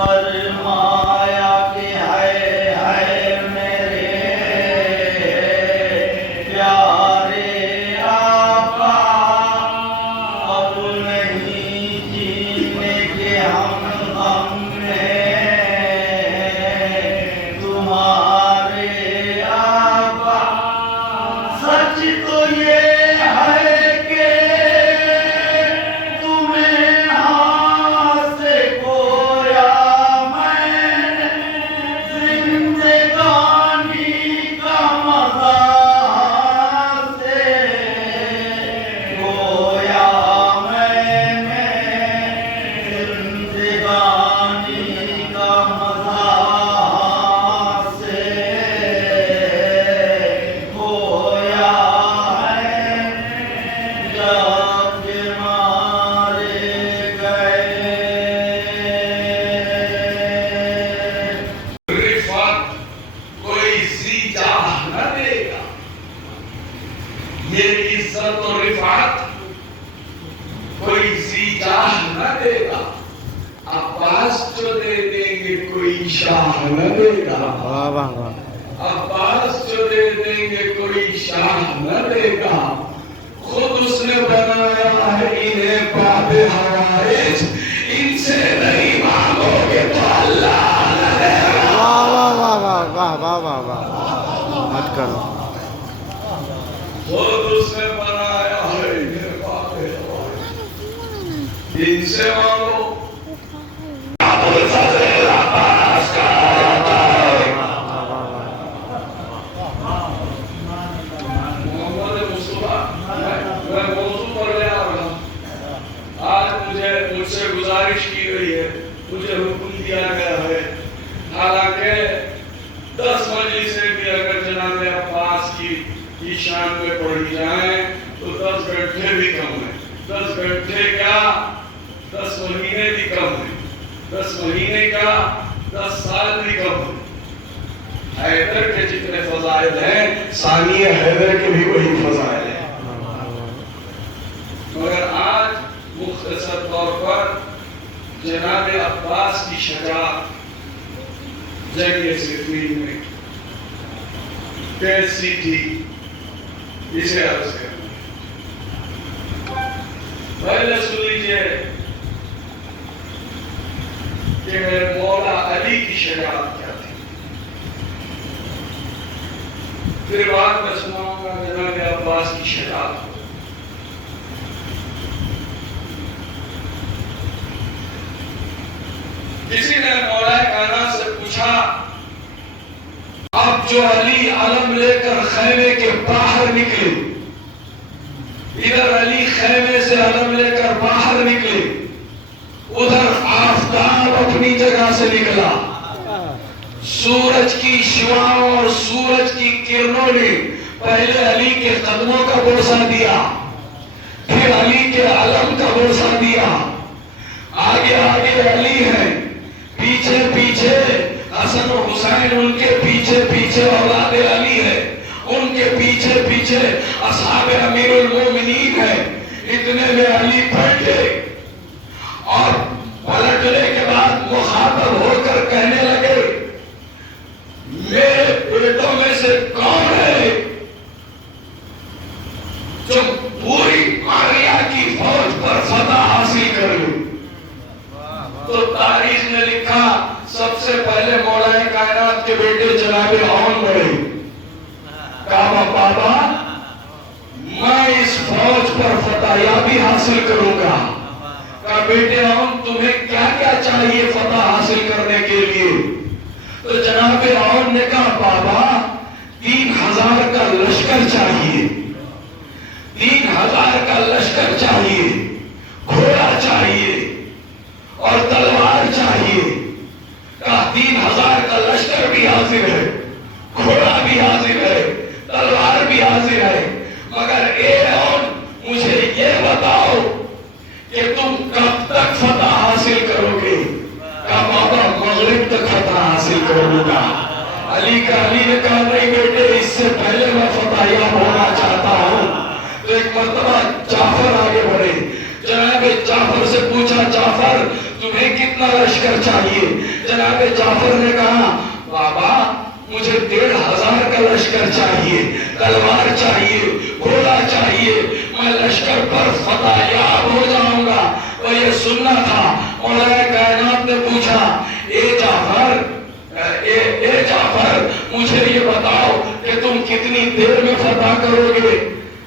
فرمایا کہ ہے میرے پیارے آقا، اب نہیں جینے کے ہم غم میں تمہارے آقا۔ سچ تو یہ ہے کہ تمہیں ہاتھ سے کھویا میں نے، زندگانی کا مزہ ہاتھ سے کھویا میں نے، زندگانی کا مزہ ہاتھ سے کھویا ہے، جب مارے گئے۔ رفعت کوئی سی جاہ نہ دے گا، یہ عزت و رفعت کوئی سی جاہ نہ دے گا، عباس جو دے دیں گے کوئی شاہ نہ دے گا، عباس جو دے دیں گے کوئی شاہ نہ دے گا، خود اس نے بنایا ہے انہیں باب حوائج، ان سے نہیں مانگو گے تو اللہ نہ دے گا۔ مت کرو۔ خود اس نے بنایا ہے انہیں باب حوائج، ان سے مانگو۔ محمد مصطفیٰ، میں موضوع پر لے آ رہا ہوں۔ آج مجھ سے گزارش کی گئی ہے، مجھے حکم دیا گیا ہے، حالانکہ 10 مجلسیں بھی اگر جناب عباس کی شان میں پڑھی جائیں تو 10 گھنٹے بھی کم ہیں۔ 10 گھنٹے کیا 10 مہینے بھی کم ہیں، 10 مہینے کا 10 سال بھی کم ہیں۔ حیدر کے جتنے فضائل ہیں، ثانی حیدر کے بھی وہی فضائل ہیں، مگر آج مختصر طور پر جناب عباس کی شجاعت جنگ صفین میں کیسی تھی، اسے عرض کرنا۔ پہلے سن لیجئے کہ میرے مولا علی کی شجاعت کیا تھی، پھر بعد میں سناؤں گا جناب عباس کی شجاعت۔ کسی نے مولا کائنات سے پوچھا، اب جو علی علم لے کر خیمے کے باہر نکلے، ادھر علی خیمے سے علم لے کر باہر نکلے، ادھر آفتاب اپنی جگہ سے نکلا، سورج کی شعاعوں اور سورج کی کرنوں نے پہلے علی کے قدموں کا بوسہ دیا، پھر علی کے علم کا بوسہ دیا، آگے آگے علی ہے، پیچھے پیچھے حسن و حسین، ان کے پیچھے پیچھے اولاد علی ہے، ان کے پیچھے پیچھے اصحاب امیر المومنین ہے۔ اتنے میں علی پلٹے اور پلٹنے کے بعد مخاطب ہو کر کہنے لگے، میرے بیٹوں میں سے کون ہے جو پوری ماریہ کی فوج پر فتح حاصل کر لے؟ تو تاریخ نے لکھا سب سے پہلے مولا کائنات کے بیٹے جناب عون بڑھے، کہا بابا میں اس فوج پر فتح یابی حاصل کروں گا۔ کہا بیٹے عون تمہیں کیا کیا چاہیے فتح حاصل کرنے کے لیے؟ تو جناب عون نے کہا بابا 3000 کا لشکر چاہیے، 3000 کا لشکر چاہیے، گھوڑا چاہیے اور تلوار چاہیے۔ کہا 3000 کا لشکر بھی حاضر ہے، گھوڑا بھی حاضر ہے، تلوار بھی حاضر ہے، مگر اے عون مجھے یہ بتاؤ کہ تم کب تک فتح حاصل کرو گے؟ کہا بابا مغرب تک فتح حاصل کروں گا۔ علی نے کہا نہیں بیٹے اس سے پہلے میں فتح یاب ہونا چاہتا ہوں۔ تو ایک مرتبہ جعفر آگے بڑھے، جناب جعفر سے پوچھا جعفر تمہیں کتنا لشکر چاہیے؟ جناب جعفر نے کہا بابا مجھے 1500 کا لشکر چاہیے، تلوار چاہیے، گھوڑا چاہیے، میں لشکر پر فتح یاب ہو جاؤں گا۔ اور یہ سننا تھا۔ مولا کائنات نے پوچھا اے جعفر مجھے یہ بتاؤ کہ تم کتنی دیر میں فتح کرو گے؟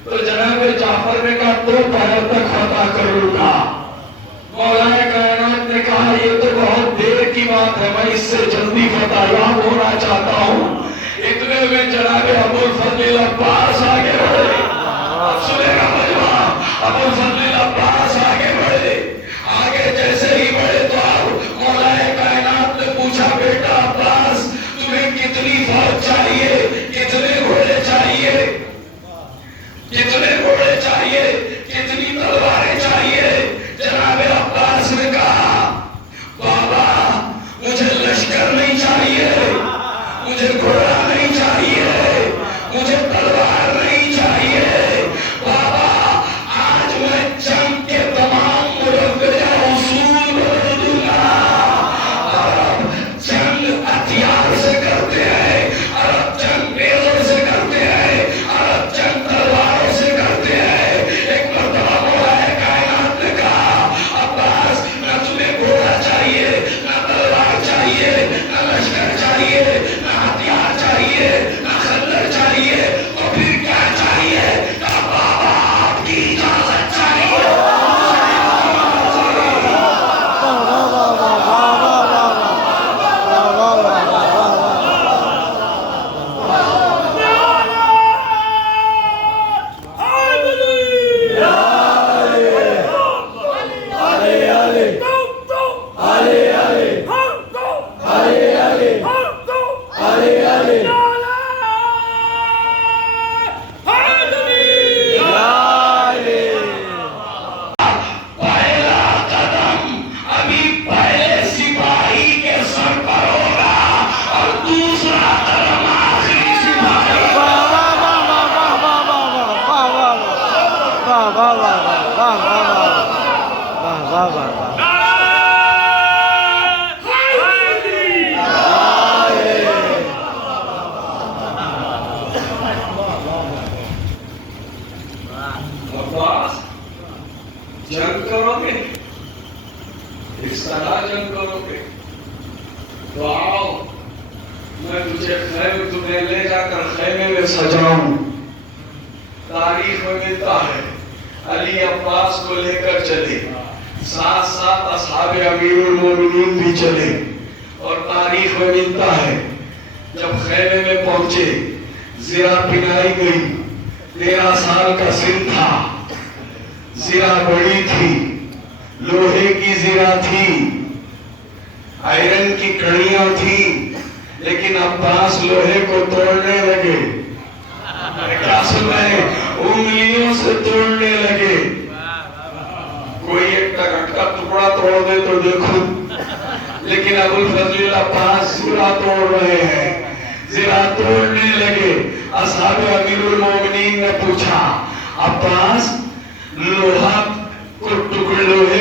تو جناب جعفر نے کہا 2 پہر تک فتح کروں گا۔ مولا کائنات نے کہا یہ تو بہت دیر کی بات ہے، میں اس سے جلدی فتح یاب ہونا چاہتا ہوں۔ اتنے میں جناب ابو الفضل عباس آگے بڑھے۔ سنے گا مجمع، ابو الفضل عباس آگے بڑھے۔ آگے جیسے ہی بڑھے تو مولا کائنات نے پوچھا بیٹا عباس تمہیں کتنی فوج چاہیے، کتنے گھوڑے چاہیے، کتنے گھوڑے چاہیے، کتنی تلواریں چاہیے؟ جناب عباس نے کہا بابا مجھے لشکر نہیں چاہیے، مجھے گھوڑا نہیں چاہیے، مجھے تلوار نہیں چاہیے۔ بابا آج میں جنگ کے تمام مربع اصول بدل دوں گا۔ عرب جنگ ہتھیار سے کرتے ہیں، عرب جنگ نیزوں سے کرتے ہیں، عرب جنگ تلواروں سے کرتے ہیں۔ ایک مرتبہ مولا کائنات نے کہا عباس نہ تمہیں گھوڑا چاہیے، نہ تلوار چاہیے، نہ لشکر چاہیے، نہ ہتھیار چاہیے، نہ خنجر چاہیے، تو پھر کیا چاہیے؟ کہا بابا آپ کی اجازت چاہیے۔ پہلا قدم ابھی پہلے سپاہی کے سر پر ہوگا اور دوسرا قدم آخری سپاہی۔ عباس جنگ کرو گے، اس طرح جنگ کرو گے تو آؤ میں تمہیں لے جا کر خیمے میں سجاؤں۔ تاریخ میں ملتا ہے علی عباس کو لے کر چلے، ساتھ ساتھ اصحاب امیر المومنین بھی چلے، اور تاریخ میں ملتا ہے جب خیمے میں پہنچے زرہ پہنائی گئی، 13 سال کا سن تھا، زرہ بڑی تھی، لوہے کی زرہ تھی، آئرن کی کڑیاں تھی، لیکن عباس لوہے کو توڑنے لگے، کیا سنائے انگلیوں سے توڑنے لگے۔ کوئی ایک کا ٹکڑا توڑ دے تو دیکھو، لیکن ابو الفضل عباس زرہ توڑ رہے ہیں، زرہ توڑنے لگے۔ اصحاب امیر المومنین نے پوچھا عباس لوہے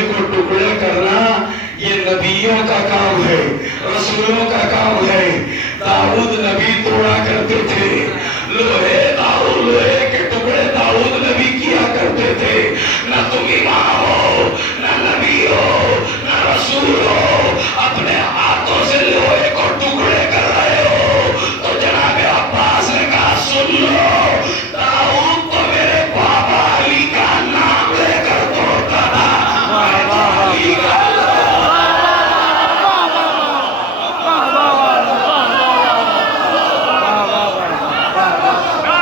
کو ٹکڑے کرنا یہ نبیوں کا کام ہے، رسولوں کا کام ہے۔ داؤد نبی توڑا کرتے تھے لوہے کے ٹکڑے، داؤد نبی کیا کرتے تھے۔ نہ تم امام ہو، نہ نبی ہو، نہ رسول ہو، اپنے ہاتھوں سے لوہے کو ٹکڑے کر رہے ہو۔ تو جناب عباس نے کہا سن لو، داؤد تو میرے بابا علی کا نام لے کر توڑتا تھا، میں تو علی کا واہ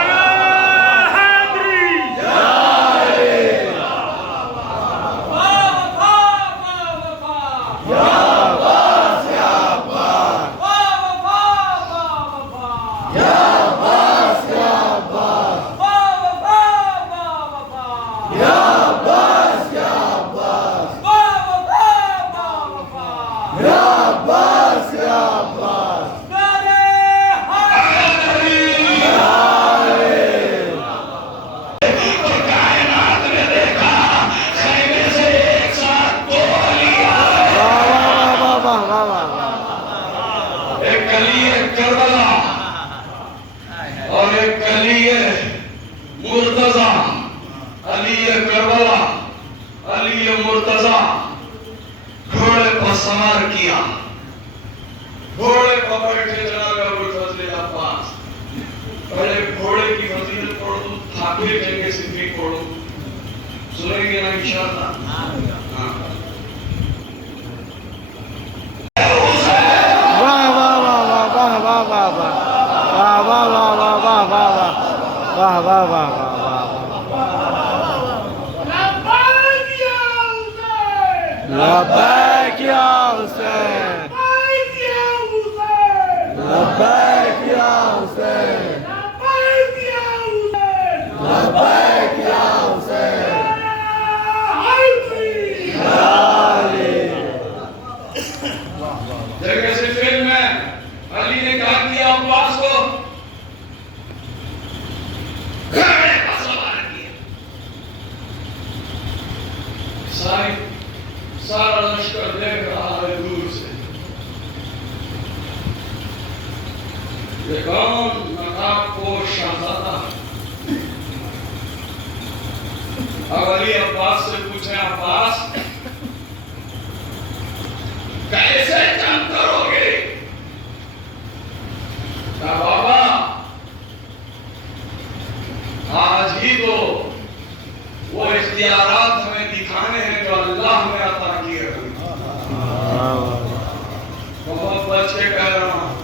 ایک علی ہے کربلا اور ایک علی ہے مرتضی. علی ہے کربلا، علی ہے مرتضی. گھوڑے پر سوار کیا، گھوڑے پر بیٹھے جناب ابوالفضل عباس. پہلے گھوڑے کی فضیلت پڑھو تو تھاکے جنگ صفین پڑھو، سنیں گے نا انشاءاللہ. واہ واہ واہ واہ واہ واہ واہ واہ واہ واہ واہ واہ واہ واہ واہ واہ واہ. لبیک یا حسین، لبیک یا حسین، لبیک یا حسین. جنگ صفین میں علی نے کہا کیا عباس کو گھوڑے پر سوار کیا. سارا لشکر دیکھ رہا ہے دور سے. یہ کون؟ نقاب پوش شہزادہ. اب علی عباس سے پوچھیں عباس کیسے جنگ کرو گے؟ کہا بابا آج ہی تو وہ اختیارات ہمیں دکھانے ہیں جو اللہ نے عطا کیے ہیں. بہت بچ کے کہہ رہا ہوں.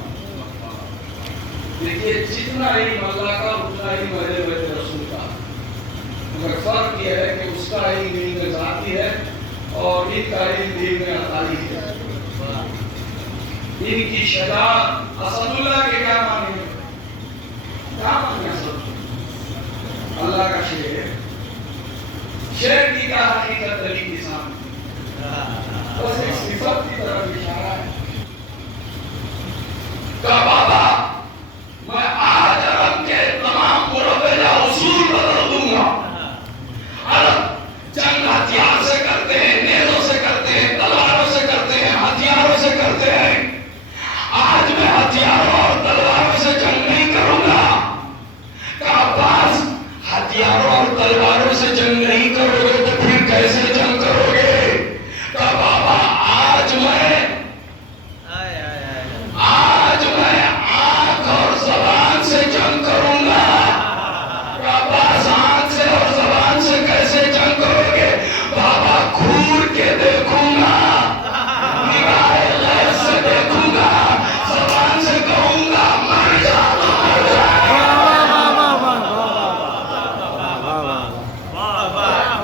دیکھیے جتنا علم اللہ کا اتنا ہی میرے بیت رسول کا، مگر فرق یہ ہے کہ اس کا علم ذاتی ہے اور ان کا علم عطائی ہے. ان کی شجاعت اسد اللہ کے کیا معنی ہے؟ کیا معنی اسد؟ اللہ کا شیر ہے. شیر کی کیا حقیقت علی کے سامنے؟ بس ایک صفت کی طرف اشارہ ہے. کہا بابا میں آج عرب کے تمام مروجہ اصول بدل دوں گا. عرب جنگ ہتھیار سے کرتے ہیں، نیزوں سے کرتے ہیں، تلواروں سے کرتے ہیں، ہتھیاروں سے کرتے ہیں. آج میں ہتھیاروں اور تلواروں سے جنگ نہیں کروں گا. کہا عباس ہتھیاروں اور تلواروں سے جنگ نہیں کرو گے تو پھر کیسے جنگ کرو گے؟ کہا بابا آج میں آنکھ اور زبان سے جنگ کروں گا. کہا عباس آنکھ سے اور زبان سے کیسے جنگ کرو گے؟ بابا گھور کے دیکھوں گا، نگاہ غیر سے دیکھوں گا، زبان سے کہوں گا مر جا تو مر جا.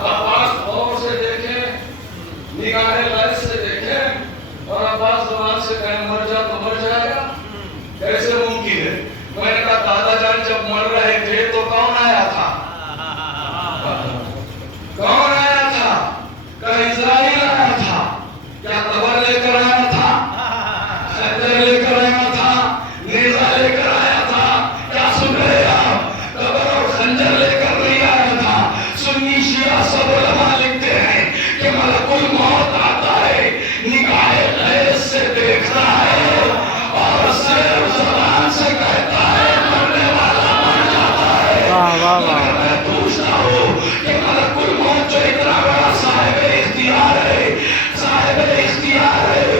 عباس غور سے دیکھیں، نگاہ غیر سے دیکھیں اور عباس زبان سے کہیں مر جا تو مر جائے گا. کیسے ممکن ہے؟ میں نے کہا دادا جان جب مر رہے تھے تو کون آیا تھا؟ کون آیا تھا؟ کہا اسرائیل آیا تھا. کیا قبر لے کر آیا تھا؟ خنجر لے کر آیا تھا؟ نیزہ لے کر آیا تھا؟ کیا سن رہے آپ؟ قبر اور خنجر لے کر نہیں آیا تھا. سنی شیعہ سب علماء لکھتے ہیں کہ ملک الموت آتا ہے، نگاہ غیر سے دیکھتا ہے اور صرف زبان سے کہتا ہے مرنے والا مر جاتا ہے. مگر میں پوچھتا ہوں کہ ملک الموت جو اتنا بڑا صاحب اختیار ہے، صاحب اختیار ہے،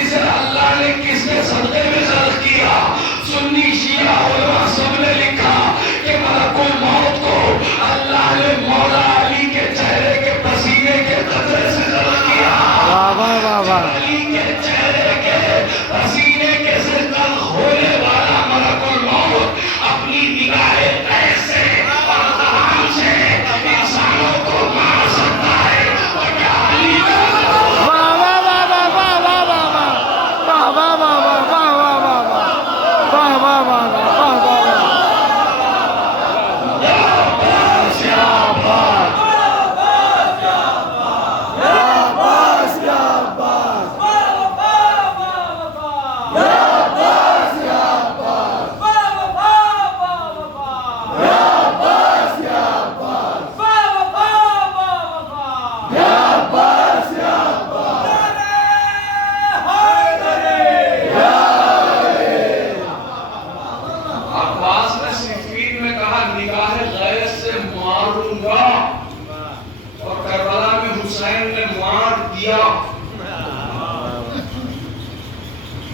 اسے اللہ نے کس نے صدقے میں خلق کیا؟ سنی شیعہ علماء سب نے لکھا کہ ملک الموت کو اللہ نے مولا علی کے چہرے کے پسینے کے قطرے سے خلق کیا. علی کے چہرے کے پسینے کے سے خلق ہونے والا ملک الموت اپنی نگاہ غیر سے اور زبان سے انسانوں کو مار سکتا ہے. اور کیا علی کا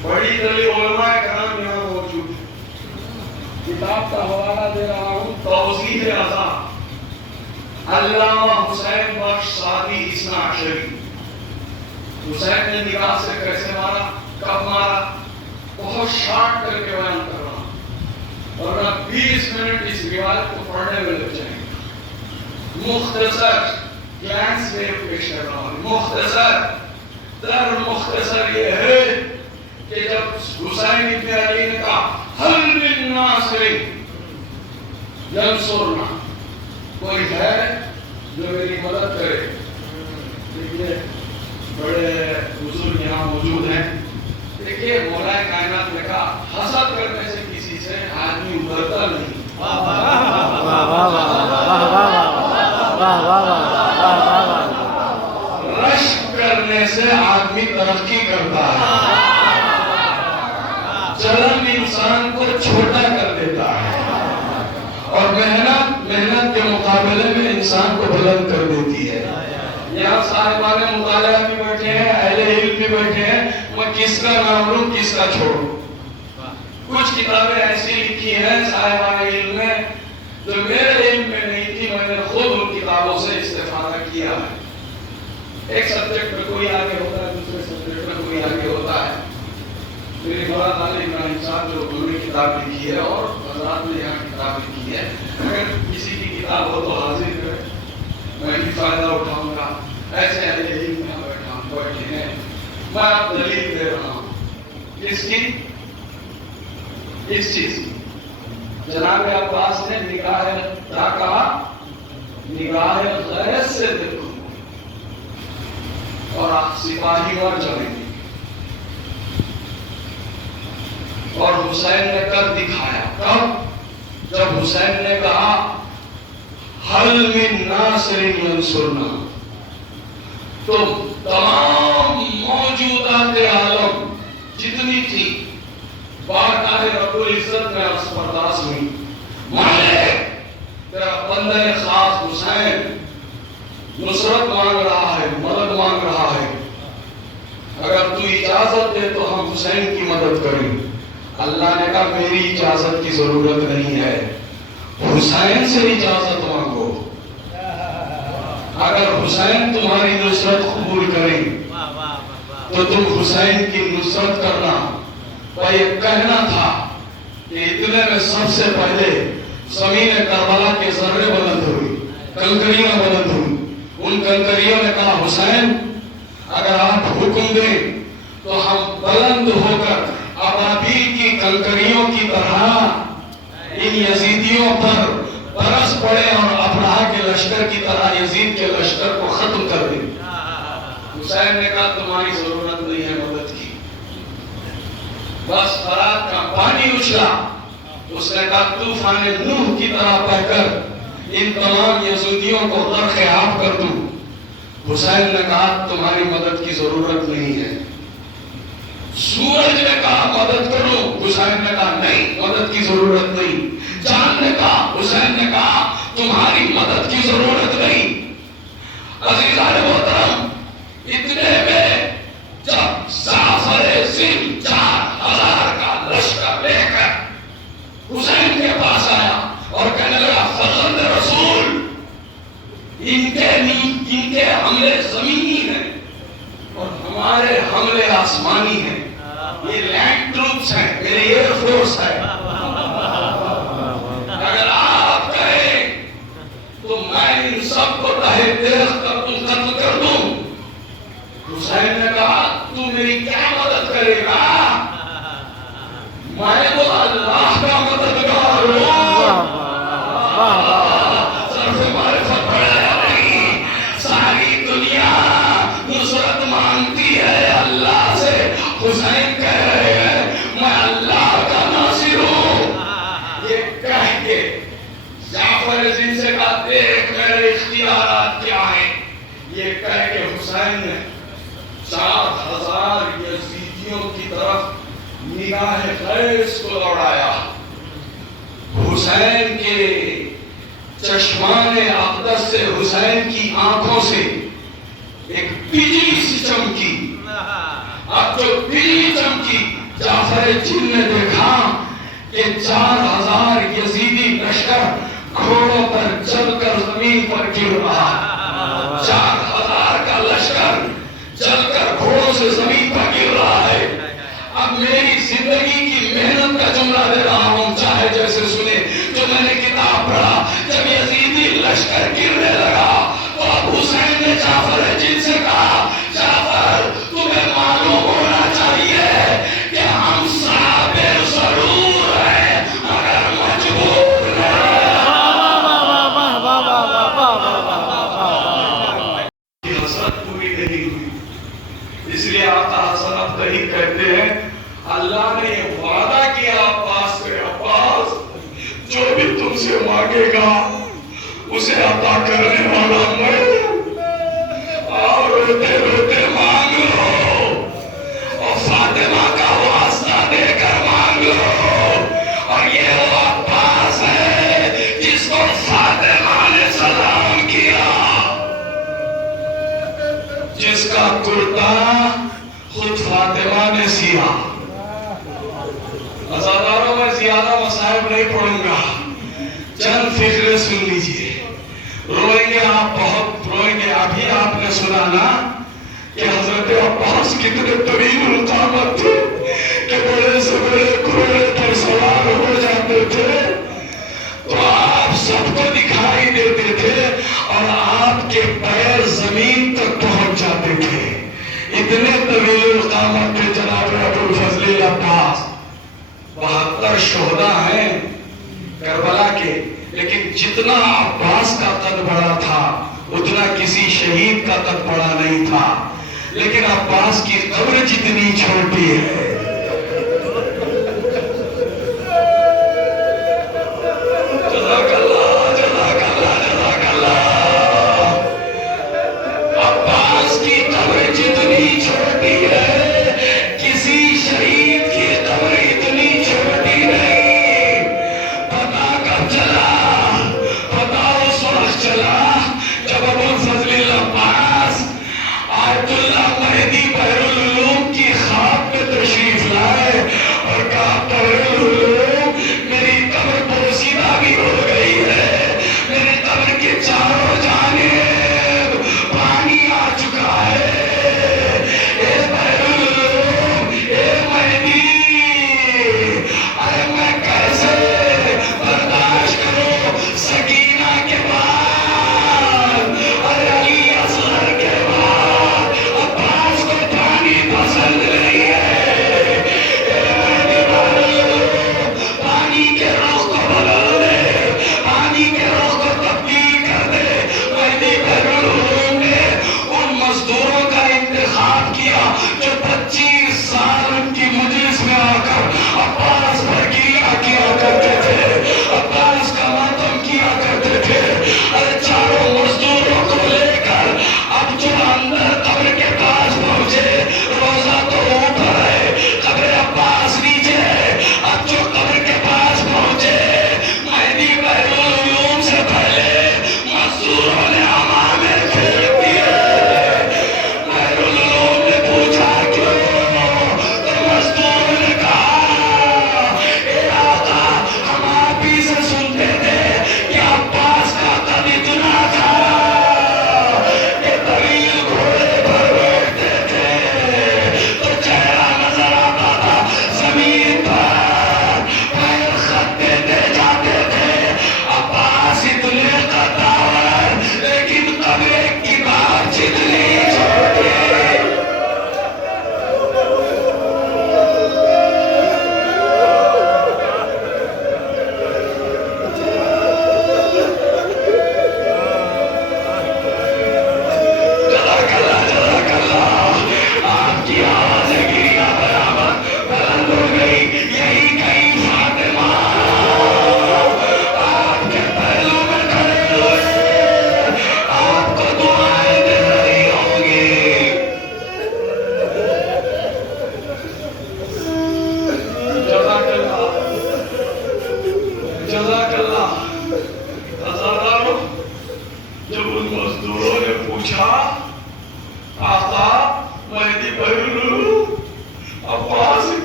بڑی دلیل علماء کرام یہاں موجود ہیں. کتاب کا حوالہ دے رہا ہوں توضیح رضا علامہ حسین بخش سعدی اثنا عشری. حسین نے نگاہ سے کیسے مارا، کب مارا، بہت شارٹ کر کے بیان کر رہا ہوں، اور 20 منٹ اس روایت کو پڑھنے میں لگ جائیں گے. مختصر گلانس میں پیش کر رہا ہوں. مختصر یہ ہے کہ جب حسین ابن علی نے کہا حل من ناصر ینصرنا، کوئی ہے جو میری مدد کرے. دیکھیے بڑے بزرگ یہاں موجود ہیں. دیکھیے مولا کائنات نے کہا حسد کرنے سے کسی سے آدمی ابھرتا نہیں. واہ واہ واہ واہ واہ واہ واہ واہ واہ. رشک کرنے سے آدمی ترقی کرتا ہے، جلن انسان کو چھوٹا کر دیتا ہے، اور محنت کے مقابلے میں انسان کو بلند کر دیتی ہے. یہاں صاحبان مطالعہ بھی بیٹھے ہیں، اہل علم بھی بیٹھے ہیں، میں کس کا نام لوں کس کا چھوڑوں. کچھ کتابیں ایسی لکھی ہیں صاحبان علم نے جو میرے علم میں نہیں تھی، میں نے خود ان کتابوں سے استفادہ کیا ہے. ایک سبجیکٹ میں کوئی آگے ہوتا ہے، دوسرے سبجیکٹ میں کوئی آگے ہوتا ہے. میری مراد علی ابراہیم صاحب جو انہوں نے کتاب لکھی ہے اور حضرات نے یہاں کتاب لکھی ہے، اگر کسی کی کتاب ہو تو حاضر کرے، میں بھی فائدہ اٹھاؤں گا. ایسے اہل علم یہاں بیٹھے ہیں. میں آپ دلیل دے رہا ہوں کس کی؟ اس چیز کی. جناب عباس نے نگاہ کیا کہا؟ نگاہ غیرت سے دیکھو اور آپ سپاہی مر جائیں گے. اور حسین نے کر دکھایا. کب؟ جب حسین نے کہا حل من ناصر ینصرنا، تو تمام موجودات عالم جتنی تھی بارگاہ رب العزت میں عرض برداشت ہوئی. مالک تیرا بندہ خاص حسین نصرت مانگ رہا ہے، مدد مانگ رہا ہے، اگر تو اجازت دے تو ہم حسین کی مدد کریں. اللہ نے کہا میری اجازت کی ضرورت نہیں ہے، حسین سے اجازت مانگو. اگر حسین تمہاری نصرت قبول کریں تو تم حسین کی نصرت کرنا. اور یہ کہنا تھا کہ اتنے میں سب سے پہلے زمین کربلا کے ذرے بلند ہوئی، کنکریاں بلند ہوئی. ان کنکریوں نے کہا حسین اگر آپ حکم دیں تو ہم بلند ہو کر ابابیل کی کنکریوں کی طرح ان یزیدیوں پر برس پڑے اور ابراہ کے لشکر کی طرح یزید کے لشکر کو ختم کر دیں. حسین نے کہا تمہاری ضرورت نہیں ہے مدد کی. بس فرات کا پانی اچھلا. اس نے کہا طوفان نوح کی طرح بہ کر ان تمام یزیدیوں کو غرق آب کر دوں. حسین نے کہا تمہاری مدد کی ضرورت نہیں ہے. سورج نے کہا مدد کرو، حسین نے کہا نہیں مدد کی ضرورت نہیں. چاند نے کہا، حسین نے کہا تمہاری مدد کی ضرورت نہیں. عزیزان محترم، اتنے میں جب جعفر ذل 4000 کا لشکر لے کر حسین کے پاس آیا اور کہنے لگا فرزند رسول، ان کے حملے زمینی ہیں اور ہمارے حملے آسمانی ہیں. یہ لینڈ ٹروپس ہیں، میری ایئر فورس ہے. اگر آپ کہیں تو میں ان سب کو تہے دیکھ کر قتل کر دوں. حسین نے کہا تو میری کیا مدد کرے گا؟ میں تو اللہ کا مددگار ہوں. صرف معرفت پڑھایا نہیں، ساری دنیا نصرت مانگتی ہے اللہ سے. حسین کہہ رہے ہیں میں اللہ کا ناصر ہوں. یہ کہہ کے جعفر ذل سے کہا دیکھ میرے اختیارات کیا ہیں. یہ کہہ کے حسین نے 4000 یزیدیوں کی طرف نگاہ خیز کو دوڑایا. حسین کے چشمان اقدس سے، حسین کی آنکھوں سے ایک بجلی سی چمکی. اب جو بجلی چمکی جعفر جن نے دیکھا کہ 4000 یزیدی لشکر گھوڑوں پر چل کر زمین پر گر رہا. 4000 کا لشکر چل کر گھوڑوں سے زمین پر گر رہا ہے. اب میری زندگی کی محنت کا جملہ دے رہا ہوں، چاہے جیسے سنے. جو میں نے کتاب پڑھا، جب یزیدی لشکر گرنے لگا تو اب حسین نے جعفر جن سے کہا، جعفر تمہیں معلوم ہونا چاہیے کہ ہم صابر ضرور ہیں مگر مجبور نہیں. حسرت پوری نہیں ہوئی، اس لیے آقا حسن ابتہی کہتے ہیں اللہ نے یہ وعدہ کیا عباس سے، عباس جو بھی تم سے مانگے گا اسے عطا کرنے والا میں ہوں. اور روتے روتے مانگ لو اور فاطمہ کا واسطہ دے کر مانگ لو. اور یہ وہ عباس ہے جس کو فاطمہ نے سلام کیا، جس کا کرتا خود فاطمہ نے سیا. عزاداروں میں زیادہ مصائب نہیں پڑھوں گا، چند فقرے سن لیجئے. روئیں گے آپ، بہت روئیں گے. ابھی آپ نے سنا نا کہ حضرت عباس کتنے طویل القامت تھے کہ بڑے سے بڑے گھوڑے پر سوار ہو جاتے تھے تو آپ سب کو دکھائی دیتے تھے اور آپ کے پیر زمین تک پہنچ جاتے تھے. اتنے طویل القامت تھے جناب ابو الفضل العباس. 72 شہداء ہیں کربلا کے، لیکن جتنا عباس کا قد بڑا تھا اتنا کسی شہید کا قد بڑا نہیں تھا. لیکن عباس کی قبر جتنی چھوٹی ہے. جزاک اللہ، جزاک اللہ، جزاک اللہ. عباس کی قبر جتنی چھوٹی ہے کسی شہید کی قبر اتنی چھوٹی نہیں. پتا کب چلا؟ پتا اس وقت چلا جب ابو الفضل العباس آیت اللہ مہدی بحر العلوم کی خواب میں تشریف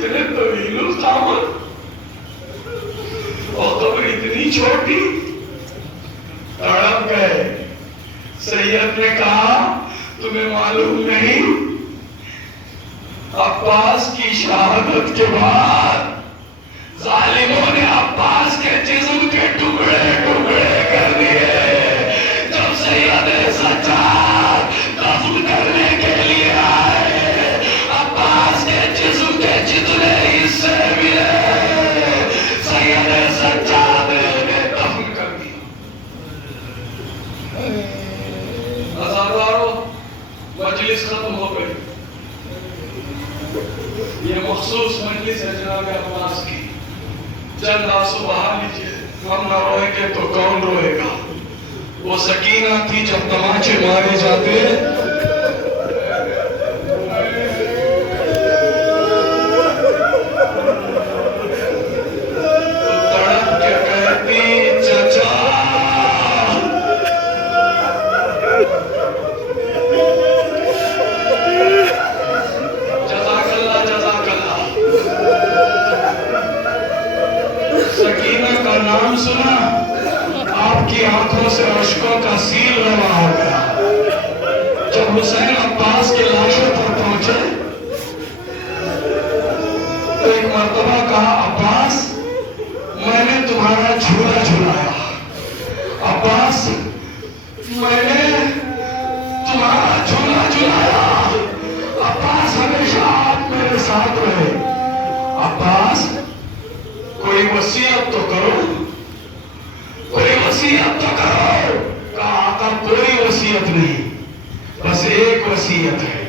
اتنے طویل القامت اور قبر اتنی چھوٹی. تڑپ گئے. سید نے کہا تمہیں معلوم نہیں عباس کی شہادت کے بعد ظالموں نے عباس کے جسم کے ٹکڑے ٹکڑے کر دیے. جب سید سجاد دفن کرنے کے لیے آئے عباس کے جسم کے جتنے حصے ملے سید سجاد نے دفن کر دیا. ہزاروں مجلس ختم ہو گئی. یہ مخصوص مجلس ہے جناب عباس کی. چند آنسو بہا لیجئے. ہم نہ روئیں گے تو کون روئے گا. وہ سکینہ تھی جب تماچے مارے جاتے تو تڑپ کے کہتی چچا. جزاک اللہ جزاک اللہ. سکینہ کا نام سنا آپ کی آنکھوں سے اشکوں کا سیل روا ہو گیا. جب حسین عباس کی لاشوں پر پہنچے تو ایک مرتبہ کہا عباس میں نے تمہارا جھولا جھولایا. عباس میں نے تمہارا جھولا جھولایا. عباس ہمیشہ آپ میرے ساتھ رہے. عباس کوئی وصیت تو کرو. کوئی وصیت تو کرو. کہا آقا کوئی وصیت نہیں بس ایک وصیت ہے.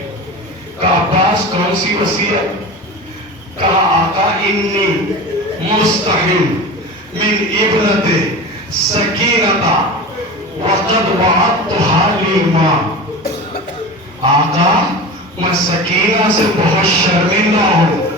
کہا عباس کون سی وصیت. کہا آقا انی مستحم من ابنت سکینہ وقد وعدتها لیما. آقا میں سکینہ سے بہت شرمندہ ہوں.